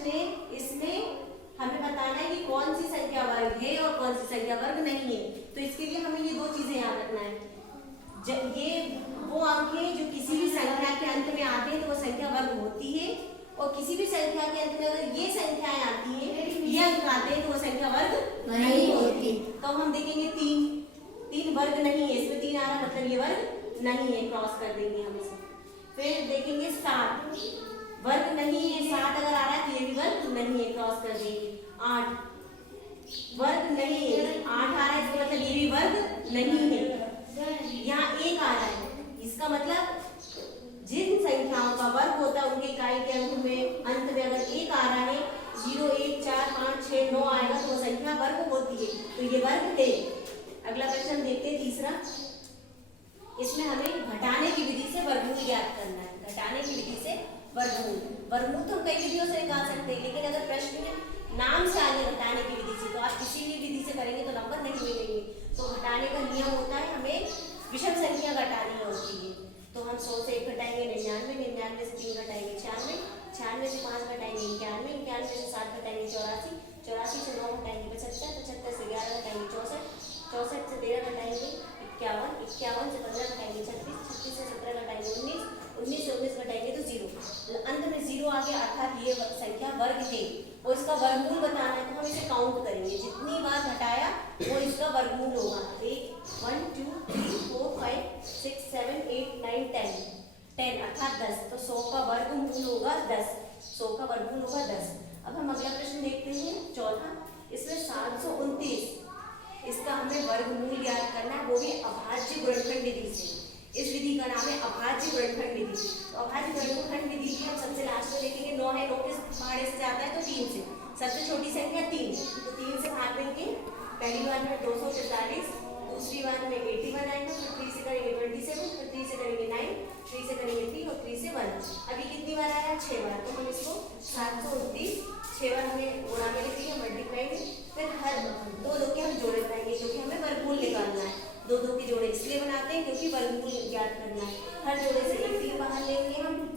प्रश्न है, इसमें हमें बताना है कि कौन सी संख्या वर्ग है और कौन सी संख्या वर्ग नहीं है। तो इसके लिए हमें ये दो चीजें याद रखना है। जब ये वो अंक है जो किसी भी संख्या के अंत में आते हैं तो वो संख्या वर्ग होती है, और किसी भी संख्या के अंत में अगर ये संख्याएं आती हैं, ये अंक आते हैं तो वो संख्या वर्ग नहीं होती। तो हम देखेंगे तीन वर्ग नहीं है, इसमें 3 आ रहा मतलब ये वर्ग नहीं है, क्रॉस कर देंगे हम इसे। फिर देखेंगे 7 वर्ग नहीं है, 7 अगर आ रहा है तो ये भी वर्ग नहीं है, क्रॉस कर देंगे। 8 वर्ग नहीं है, 8 आ रहा है इसका मतलब ये भी वर्ग नहीं है। यहाँ 1 आ रहा है, इसका मतलब जिन संख्याओं का वर्ग होता है उनके इकाई के अंक में अंत में अगर 1 आ रहा है, 0 1 4 5 6 9 आएगा तो वो संख्या वर्ग होती है, तो ये वर्ग है। अगला प्रश्न देखते हैं तीसरा। इसमें हमें घटाने की विधि से वर्गमूल ज्ञात करना है। घटाने की विधि से वर्गमूल तो हम कई विधियों से निकाल सकते हैं, लेकिन अगर प्रश्न में नाम से आगे घटाने की विधि से, तो आप किसी भी विधि से करेंगे तो नंबर नहीं मिलेंगे। तो घटाने का नियम होता है, हमें विषम संख्या घटानी होती है। तो हम 100 से 1 घटाएंगे 99, 99 से 3 घटाएंगे 96, 96 से 5 घटाएंगे 91, 91 से 7 घटाएंगे 84, 84 से 9 घटाएंगे 75, 75 से 11 घटाएंगे 64, 64 से 13 घटाएंगे 51, 51 से 15 घटाएंगे 36, 36 से 17 घटाएंगे 19, 19 से 19 घटाएंगे तो 0। अंत में 0 आ गया, अर्थात ये संख्या वर्ग है और इसका वर्गमूल बताना है। तो हम इसे काउंट करेंगे, जितनी बार घटाया वो इसका वर्गमूल होगा। 1 2 3 4 5 6 7 8 9 10 अर्थात 10। तो 100 का वर्गमूल होगा 10, 100 का वर्गमूल होगा 10। अब हम अगला प्रश्न देखते हैं, चौथा। इसमें 729, इसका हमें वर्गमूल ज्ञात करना है, वो भी अभाज्य गुणनखंड विधि से। इस विधि का नाम है अभाज्य गुणनखंड विधि। तो अभाज्य गुणनखंड विधि की हम सबसे लास्ट में देखेंगे। 9 है, 9 किस भाड़े से जाता है तो 3 से। सबसे छोटी संख्या 3, तो 3 से भाग देंगे। पहली बार में 244, दूसरी बार में 81 आएगा, फिर 3 से करेंगे 27, फिर 3 से करेंगे 9, 3 से करेंगे 3 और 3 से 1। अभी कितनी बार आया? 6 बार। तो हम इसको 729 6 बार हमें गुणा में लिख दिया, मल्टीप्लाई में। फिर हर दो के हम जोड़े बनाएंगे क्योंकि हमें वर्गमूल निकालना है। दो के जोड़े इसलिए बनाते हैं क्योंकि वर्गमूल ज्ञात करना है। हर जोड़े से एक 3 बाहर लेंगे हम,